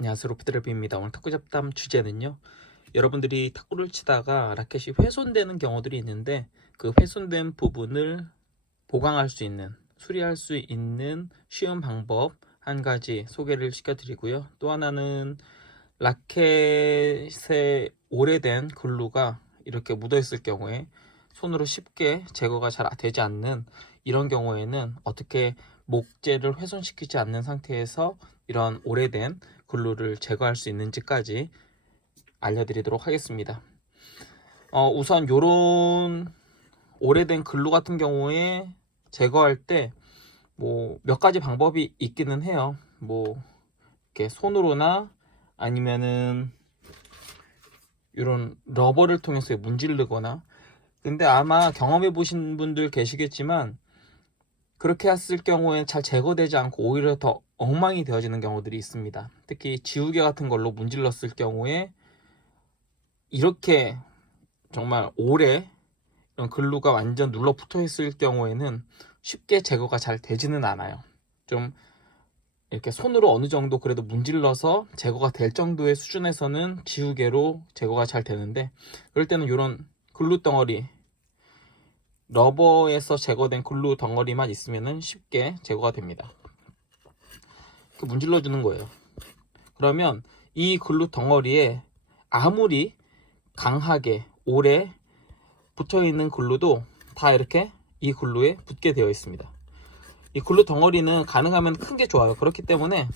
안녕하세요, 로프트랩입니다. 오늘 탁구 잡담 주제는요, 여러분들이 탁구를 치다가 라켓이 훼손되는 경우들이 있는데 그 훼손된 부분을 보강할 수 있는, 수리할 수 있는 쉬운 방법 한 가지 소개를 시켜드리고요. 또 하나는 라켓에 오래된 글루가 이렇게 묻어있을 경우에 손으로 쉽게 제거가 잘 되지 않는 이런 경우에는 어떻게 목재를 훼손시키지 않는 상태에서 이런 오래된 글루를 제거할 수 있는지까지 알려드리도록 하겠습니다. 우선 이런 오래된 글루 같은 경우에 제거할 때 뭐 몇 가지 방법이 있기는 해요. 뭐 이렇게 손으로나 아니면은 이런 러버를 통해서 문지르거나. 근데 아마 경험해 보신 분들 계시겠지만 그렇게 했을 경우에 잘 제거되지 않고 오히려 더 엉망이 되어지는 경우들이 있습니다. 특히 지우개 같은 걸로 문질렀을 경우에 이렇게 정말 오래 이런 글루가 완전 눌러 붙어 있을 경우에는 쉽게 제거가 잘 되지는 않아요. 좀 이렇게 손으로 어느 정도 그래도 문질러서 제거가 될 정도의 수준에서는 지우개로 제거가 잘 되는데, 그럴 때는 이런 글루 덩어리, 러버에서 제거된 글루 덩어리만 있으면 쉽게 제거가 됩니다. 이렇게 문질러 주는 거예요. 그러면 이 글루 덩어리에 아무리 강하게 오래 붙어있는 글루도 다 이렇게 이 글루에 붙게 되어 있습니다. 이 글루 덩어리는 가능하면 큰 게 좋아요. 그렇기 때문에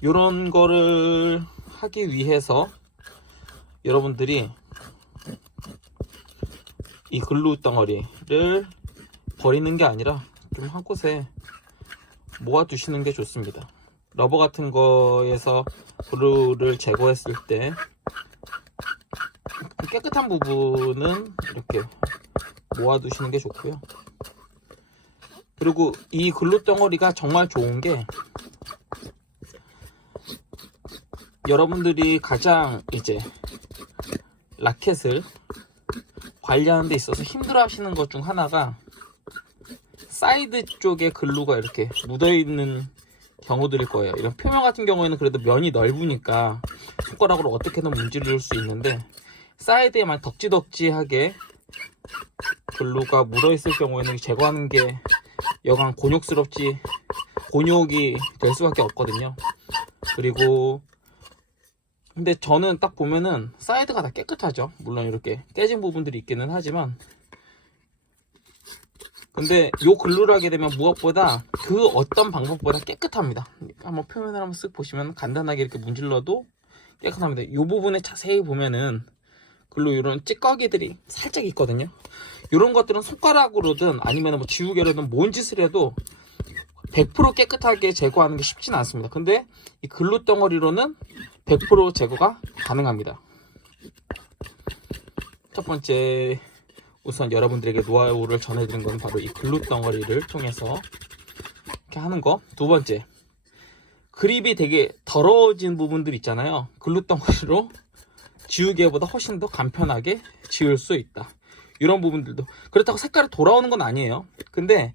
이런 거를 하기 위해서 여러분들이 이 글루 덩어리를 버리는 게 아니라 좀 한 곳에 모아 두시는 게 좋습니다. 러버 같은 거에서 글루를 제거했을 때 깨끗한 부분은 이렇게 모아 두시는 게 좋고요. 그리고 이 글루 덩어리가 정말 좋은 게, 여러분들이 가장 이제 라켓을 관리하는 데 있어서 힘들어 하시는 것 중 하나가 사이드 쪽에 글루가 이렇게 묻어 있는 경우들일 거예요. 이런 표면 같은 경우에는 그래도 면이 넓으니까 손가락으로 어떻게든 문지를 수 있는데, 사이드에만 덕지덕지하게 글루가 묻어 있을 경우에는 제거하는 게 여간 곤욕이 될 수밖에 없거든요. 그리고 근데 저는 딱 보면은 사이드가 다 깨끗하죠. 물론 이렇게 깨진 부분들이 있기는 하지만, 근데 요 글루를 하게 되면 무엇보다 그 어떤 방법보다 깨끗합니다. 한번 표면을 한번 쓱 보시면 간단하게 이렇게 문질러도 깨끗합니다. 이 부분에 자세히 보면은 글루 이런 찌꺼기들이 살짝 있거든요. 이런 것들은 손가락으로든 아니면 뭐 지우개로든 뭔 짓을 해도 100% 깨끗하게 제거하는 게 쉽지는 않습니다. 근데 이 글루 덩어리로는 100% 제거가 가능합니다. 첫 번째, 우선 여러분들에게 노하우를 전해드린 건 바로 이 글루 덩어리를 통해서 이렇게 하는 거. 두 번째, 그립이 되게 더러워진 부분들 있잖아요. 글루 덩어리로 지우개보다 훨씬 더 간편하게 지울 수 있다. 이런 부분들도. 그렇다고 색깔이 돌아오는 건 아니에요. 근데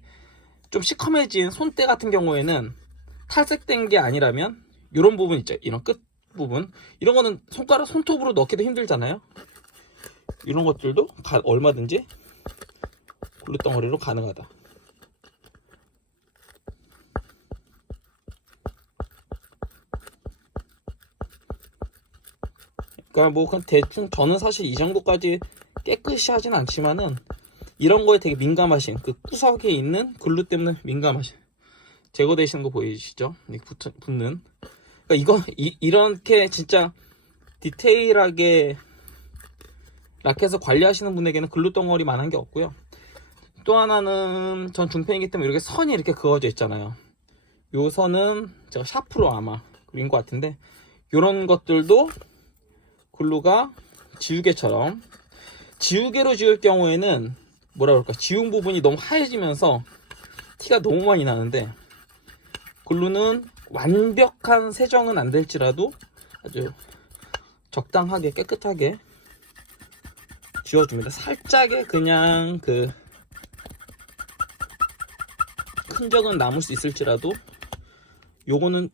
좀 시커매진 손때 같은 경우에는 탈색된 게 아니라면 이런 부분 있죠. 이런 끝 부분. 이런 거는 손톱으로 넣기도 힘들잖아요. 이런 것들도 얼마든지 글루 덩어리로 가능하다. 그러니까 뭐 대충 저는 사실 이 정도까지 깨끗이 하진 않지만은 이런 거에 되게 민감하신, 그 구석에 있는 글루 때문에 민감하신, 제거되시는 거 보이시죠? 붙는. 그러니까 이렇게 진짜 디테일하게 라켓을 관리하시는 분에게는 글루 덩어리만 한 게 없고요. 또 하나는 전 중편이기 때문에 이렇게 선이 이렇게 그어져 있잖아요. 요 선은 제가 샤프로 아마 그린 것 같은데, 이런 것들도 글루가 지우개처럼, 지우개로 지울 경우에는 뭐라 그럴까, 지운 부분이 너무 하얘지면서 티가 너무 많이 나는데, 글루는 완벽한 세정은 안 될지라도 아주 적당하게 깨끗하게 지워줍니다. 살짝의 그냥 그 흔적은 남을 수 있을지라도 요거는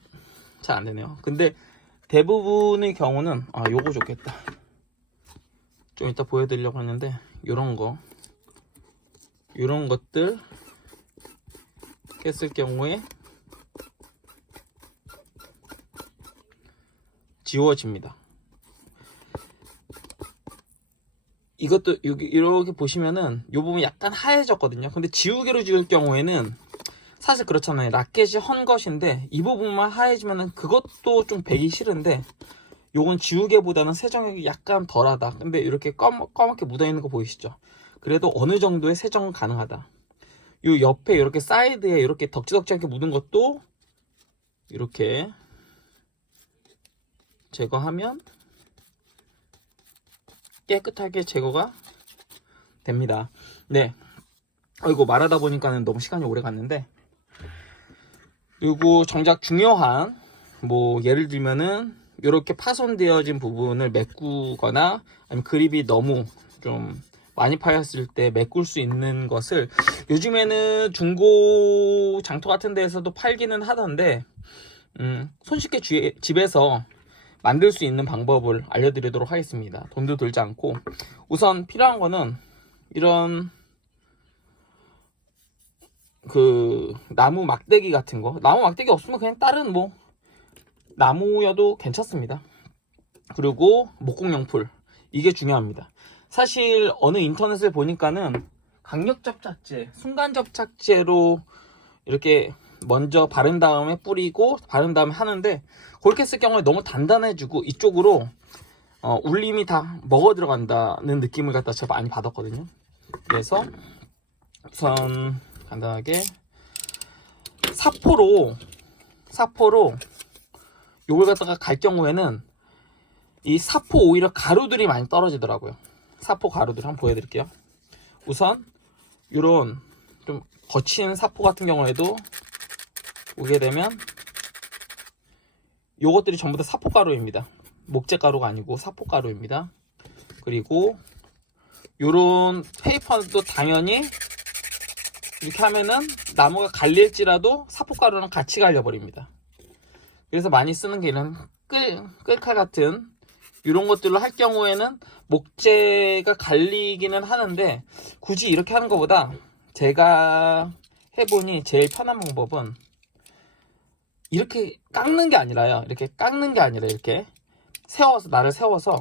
잘 안 되네요. 근데 대부분의 경우는 요거 좋겠다. 좀 이따 보여드리려고 했는데 요런 것들 깼을 경우에 지워집니다. 이것도 여기 이렇게 보시면은 요 부분 약간 하얘졌거든요. 근데 지우개로 지울 경우에는 사실 그렇잖아요. 라켓이 헌 것인데 이 부분만 하얘지면은 그것도 좀 배기 싫은데, 요건 지우개보다는 세정력이 약간 덜하다. 근데 이렇게 까맣게 묻어있는 거 보이시죠? 그래도 어느 정도의 세정은 가능하다. 요 옆에 이렇게 사이드에 이렇게 덕지덕지 않게 묻은 것도 이렇게 제거하면 깨끗하게 제거가 됩니다. 네. 이거 말하다 보니까는 너무 시간이 오래 갔는데, 그리고 정작 중요한 뭐 예를 들면은 이렇게 파손되어진 부분을 메꾸거나 아니면 그립이 너무 좀 많이 파였을 때 메꿀 수 있는 것을 요즘에는 중고 장터 같은 데에서도 팔기는 하던데, 손쉽게 집에서 만들 수 있는 방법을 알려드리도록 하겠습니다. 돈도 들지 않고. 우선 필요한 거는 이런 그 나무 막대기 같은 거. 나무 막대기 없으면 그냥 다른 뭐 나무여도 괜찮습니다. 그리고 목공용풀, 이게 중요합니다. 사실 어느 인터넷을 보니까는 강력 접착제, 순간 접착제로 이렇게 먼저 바른 다음에 뿌리고 바른 다음에 하는데, 그렇게 쓸 경우에 너무 단단해지고 이쪽으로 울림이 다 먹어 들어간다는 느낌을 갖다 제가 많이 받았거든요. 그래서 우선 간단하게 사포로 요걸 갖다가 갈 경우에는 이 사포 오히려 가루들이 많이 떨어지더라고요. 사포 가루들 한번 보여드릴게요. 우선 요런 좀 거친 사포 같은 경우에도 오게 되면 요것들이 전부 다 사포 가루입니다. 목재 가루가 아니고 사포 가루입니다. 그리고 요런 페이퍼도 당연히 이렇게 하면은 나무가 갈릴지라도 사포 가루랑 같이 갈려버립니다. 그래서 많이 쓰는 게 이런 끌칼 같은 이런 것들로 할 경우에는 목재가 갈리기는 하는데, 굳이 이렇게 하는 것보다 제가 해보니 제일 편한 방법은 이렇게 깎는 게 아니라요. 이렇게 깎는 게 아니라 이렇게 세워서, 나를 세워서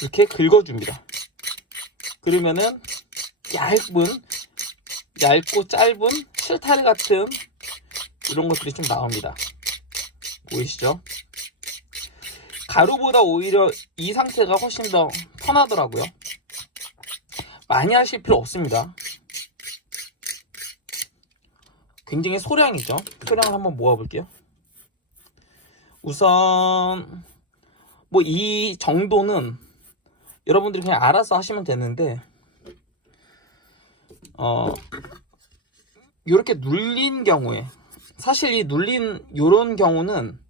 이렇게 긁어줍니다. 그러면은 얇고 짧은 실타래 같은 이런 것들이 좀 나옵니다. 보이시죠? 가루보다 오히려 이 상태가 훨씬 더 편하더라고요. 많이 하실 필요 없습니다. 굉장히 소량이죠. 소량을 한번 모아볼게요. 우선 뭐 이 정도는 여러분들이 그냥 알아서 하시면 되는데, 이렇게 눌린 경우에, 사실 이 눌린 요런 경우는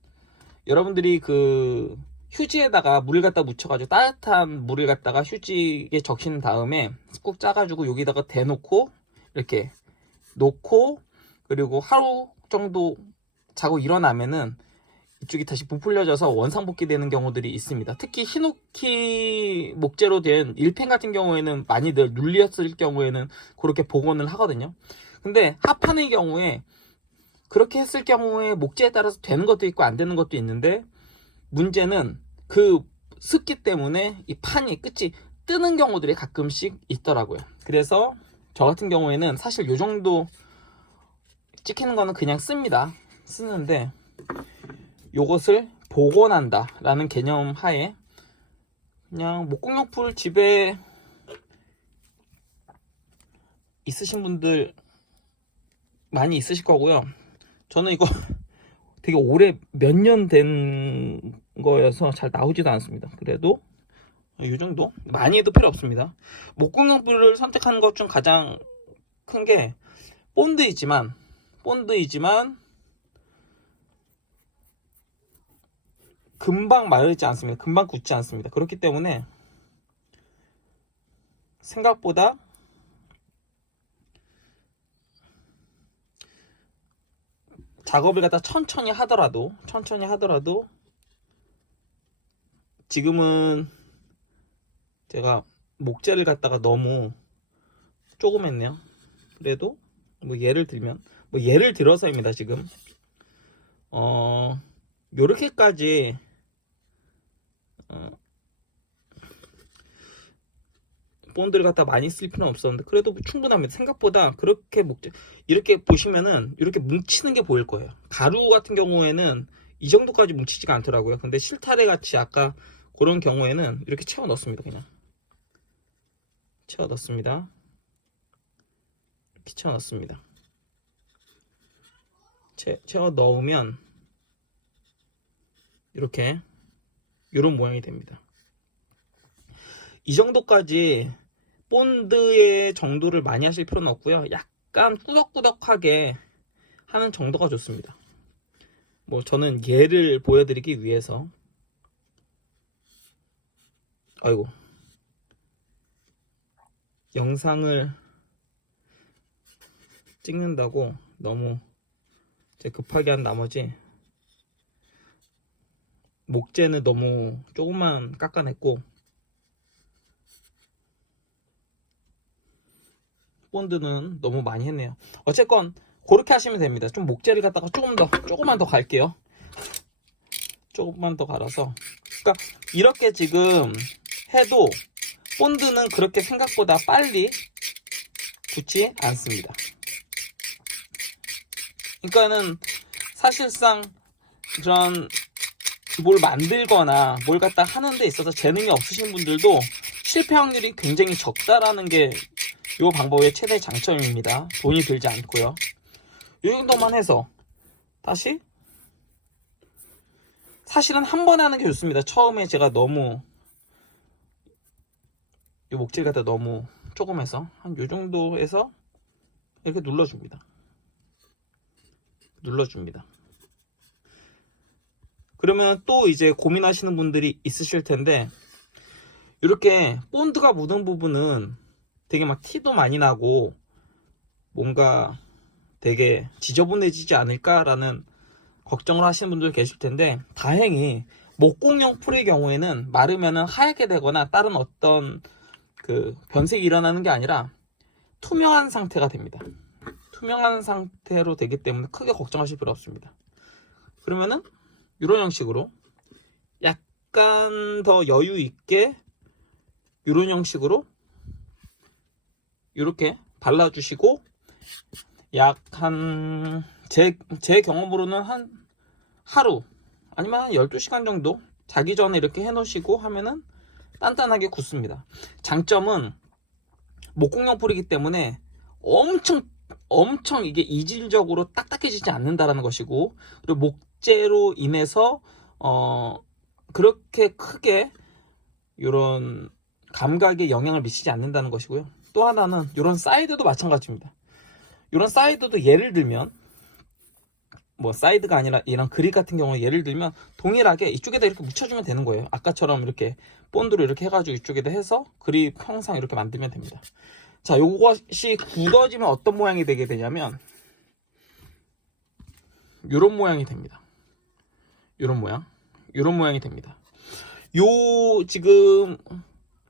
여러분들이 그 휴지에다가 물을 갖다 묻혀가지고 따뜻한 물을 갖다가 휴지에 적신 다음에 꾹 짜가지고 여기다가 대놓고 이렇게 놓고, 그리고 하루 정도 자고 일어나면은 이쪽이 다시 부풀려져서 원상복귀 되는 경우들이 있습니다. 특히 히노키 목재로 된 일펜 같은 경우에는 많이들 눌렸을 경우에는 그렇게 복원을 하거든요. 근데 합판의 경우에 그렇게 했을 경우에 목재에 따라서 되는 것도 있고 안 되는 것도 있는데, 문제는 그 습기 때문에 이 판이 끝이 뜨는 경우들이 가끔씩 있더라고요. 그래서 저 같은 경우에는 사실 요 정도 찍히는 거는 그냥 쓰는데, 요것을 복원한다 라는 개념 하에 그냥 목공용풀 집에 있으신 분들 많이 있으실 거고요. 저는 이거 되게 오래 몇 년 된 거여서 잘 나오지도 않습니다. 그래도 이 정도 많이 해도 필요 없습니다. 목공용풀을 선택하는 것 중 가장 큰 게 본드이지만 금방 마르지 않습니다. 금방 굳지 않습니다. 그렇기 때문에 생각보다 작업을 갖다 천천히 하더라도 지금은 제가 목재를 갖다가 너무 조금 했네요. 그래도 뭐 예를 들어서입니다. 지금 요렇게까지 본드를 갖다 많이 쓸 필요는 없었는데 그래도 충분합니다. 생각보다 그렇게 목재 이렇게 보시면은 이렇게 뭉치는 게 보일 거예요. 가루 같은 경우에는 이 정도까지 뭉치지가 않더라고요. 근데 실타래 같이 아까 그런 경우에는 이렇게 채워 넣습니다. 그냥 채워 넣습니다. 이렇게 채워 넣습니다. 채워 넣으면 이렇게 이런 모양이 됩니다. 이 정도까지 본드의 정도를 많이 하실 필요는 없고요. 약간 꾸덕꾸덕하게 하는 정도가 좋습니다. 뭐 저는 예를 보여드리기 위해서 아이고 영상을 찍는다고 너무 급하게 한 나머지 목재는 너무 조금만 깎아냈고 본드는 너무 많이 했네요. 어쨌건 그렇게 하시면 됩니다. 좀 목재를 갖다가 조금만 더 갈게요. 조금만 더 갈아서 그러니까 이렇게 지금 해도 본드는 그렇게 생각보다 빨리 붙지 않습니다. 그러니까는 사실상 그런 뭘 만들거나 뭘 갖다 하는 데 있어서 재능이 없으신 분들도 실패 확률이 굉장히 적다라는 게 이 방법의 최대 장점입니다. 돈이 들지 않고요. 이 정도만 해서 다시 사실은 한 번 하는 게 좋습니다. 처음에 제가 너무 이 목질 갖다 너무 조금 해서 한 요 정도에서 이렇게 눌러줍니다. 그러면 또 이제 고민하시는 분들이 있으실 텐데 이렇게 본드가 묻은 부분은 되게 막 티도 많이 나고 뭔가 되게 지저분해지지 않을까라는 걱정을 하시는 분들 계실 텐데 다행히 목공용 풀의 경우에는 마르면은 하얗게 되거나 다른 어떤 그 변색이 일어나는 게 아니라 투명한 상태가 됩니다. 투명한 상태로 되기 때문에 크게 걱정하실 필요 없습니다. 그러면은 이런 형식으로 약간 더 여유 있게 이런 형식으로 이렇게 발라주시고 약 한 제 경험으로는 한 하루 아니면 한 12시간 정도 자기 전에 이렇게 해 놓으시고 하면은 단단하게 굳습니다. 장점은 목공용 풀이기 때문에 엄청 이게 이질적으로 딱딱해지지 않는다라는 것이고 그리고 목재로 인해서 그렇게 크게 이런 감각에 영향을 미치지 않는다는 것이고요. 또 하나는 이런 사이드도 마찬가지입니다. 이런 사이드도 예를 들면 뭐 사이드가 아니라 이런 그립 같은 경우는 예를 들면 동일하게 이쪽에다 이렇게 묻혀주면 되는 거예요. 아까처럼 이렇게 본드로 이렇게 해가지고 이쪽에다 해서 그립 형상 이렇게 만들면 됩니다. 자, 요것이 굳어지면 어떤 모양이 되게 되냐면 요런 모양이 됩니다. 요런 모양이 됩니다. 요 지금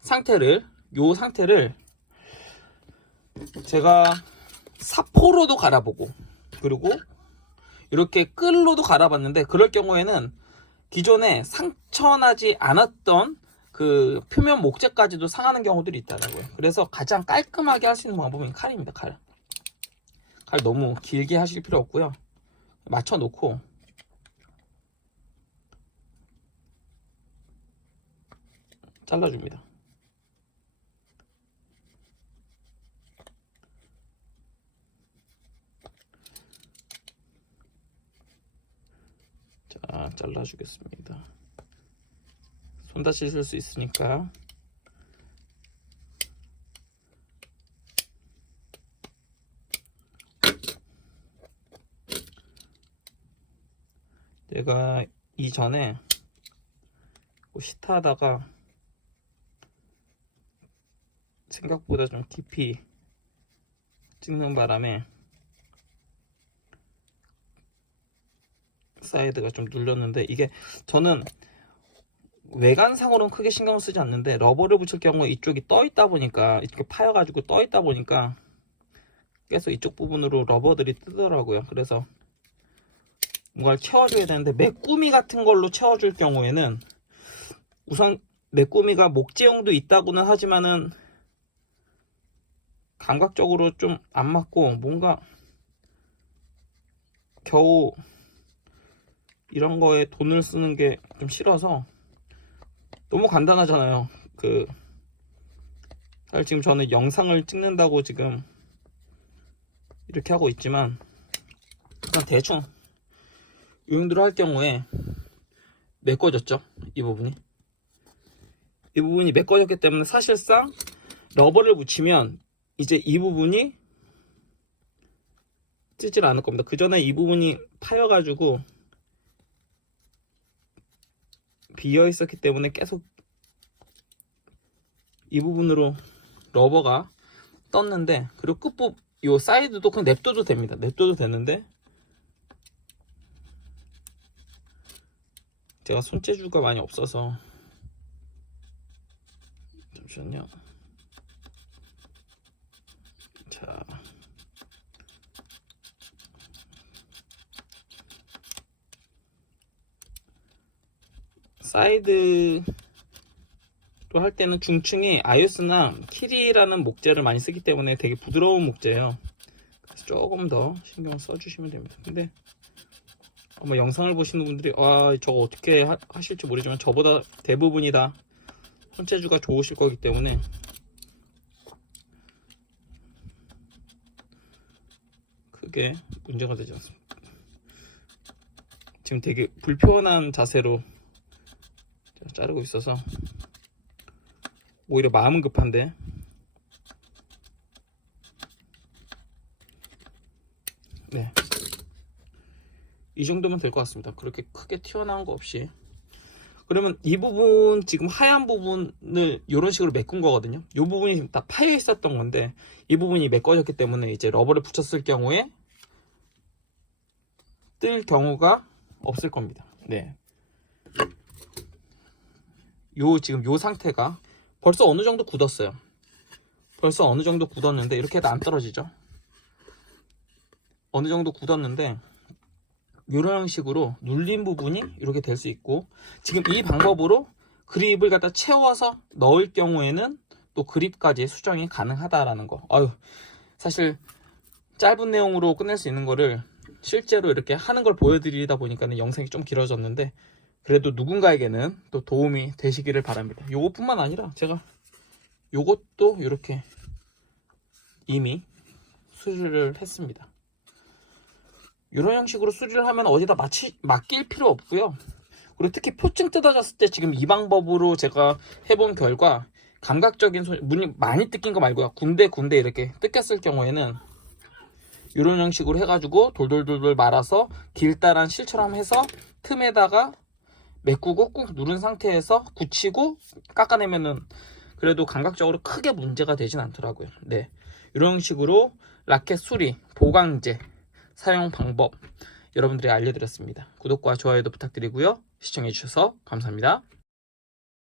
상태를 제가 사포로도 갈아보고 그리고 이렇게 끌로도 갈아봤는데 그럴 경우에는 기존에 상처나지 않았던 그 표면 목재까지도 상하는 경우들이 있더라고요. 그래서 가장 깔끔하게 할 수 있는 방법은 칼입니다. 칼 너무 길게 하실 필요 없고요. 맞춰 놓고 잘라줍니다. 자, 잘라주겠습니다. 손 다치실 수 있으니까. 내가 이전에 시타하다가 생각보다 좀 깊이 찍는 바람에 백사이드가 좀 눌렸는데, 이게 저는 외관상으로는 크게 신경 쓰지 않는데 러버를 붙일 경우에 이쪽이 떠 있다 보니까, 이렇게 파여가지고 떠 있다 보니까 계속 이쪽 부분으로 러버들이 뜨더라고요. 그래서 뭔가를 채워줘야 되는데, 메꾸미 같은 걸로 채워줄 경우에는 우선 메꾸미가 목재용도 있다고는 하지만은 감각적으로 좀 안 맞고, 뭔가 겨우 이런 거에 돈을 쓰는 게 좀 싫어서, 너무 간단하잖아요. 사실 지금 저는 영상을 찍는다고 지금 이렇게 하고 있지만, 그냥 대충 이 정도로 할 경우에 메꿔졌죠. 이 부분이 메꿔졌기 때문에 사실상 러버를 붙이면 이제 이 부분이 뜨질 않을 겁니다. 그 전에 이 부분이 파여가지고 비어 있었기 때문에 계속 이 부분으로 러버가 떴는데, 그리고 끝부분 요 사이드도 그냥 냅둬도 됩니다. 냅둬도 되는데, 제가 손재주가 많이 없어서, 잠시만요. 자, 사이드로 할 때는 중층이 아유스나 키리라는 목재를 많이 쓰기 때문에 되게 부드러운 목재예요. 그래서 조금 더 신경 써주시면 됩니다. 근데 아마 영상을 보시는 분들이 저거 어떻게 하실지 모르지만, 저보다 대부분이 다 손재주가 좋으실 거기 때문에 크게 문제가 되지 않습니다. 지금 되게 불편한 자세로 자르고 있어서 오히려 마음은 급한데, 네, 이 정도면 될 것 같습니다. 그렇게 크게 튀어나온 거 없이. 그러면 이 부분, 지금 하얀 부분을 이런 식으로 메꾼 거거든요. 이 부분이 다 파여 있었던 건데, 이 부분이 메꿔졌기 때문에 이제 러버를 붙였을 경우에 뜰 경우가 없을 겁니다. 네, 지금 요 상태가 벌써 어느 정도 굳었어요. 벌써 어느 정도 굳었는데, 이렇게 해도 안 떨어지죠. 어느 정도 굳었는데, 이런 식으로 눌린 부분이 이렇게 될 수 있고, 지금 이 방법으로 그립을 갖다 채워서 넣을 경우에는 또 그립까지 수정이 가능하다라는 거. 사실 짧은 내용으로 끝낼 수 있는 거를 실제로 이렇게 하는 걸 보여드리다 보니까는 영상이 좀 길어졌는데, 그래도 누군가에게는 또 도움이 되시기를 바랍니다. 요것뿐만 아니라 제가 요것도 이렇게 이미 수리를 했습니다. 이런 형식으로 수리를 하면 어디다 맡길 필요 없고요. 그리고 특히 표층 뜯어졌을 때 지금 이 방법으로 제가 해본 결과, 감각적인 문이 많이 뜯긴 거 말고요, 군데 이렇게 뜯겼을 경우에는 이런 형식으로 해가지고 돌돌돌돌 말아서 길다란 실처럼 해서 틈에다가 메꾸고 꾹 누른 상태에서 굳히고 깎아내면은 그래도 감각적으로 크게 문제가 되진 않더라고요. 네, 이런 식으로 라켓 수리, 보강제 사용 방법 여러분들이 알려드렸습니다. 구독과 좋아요도 부탁드리고요. 시청해주셔서 감사합니다.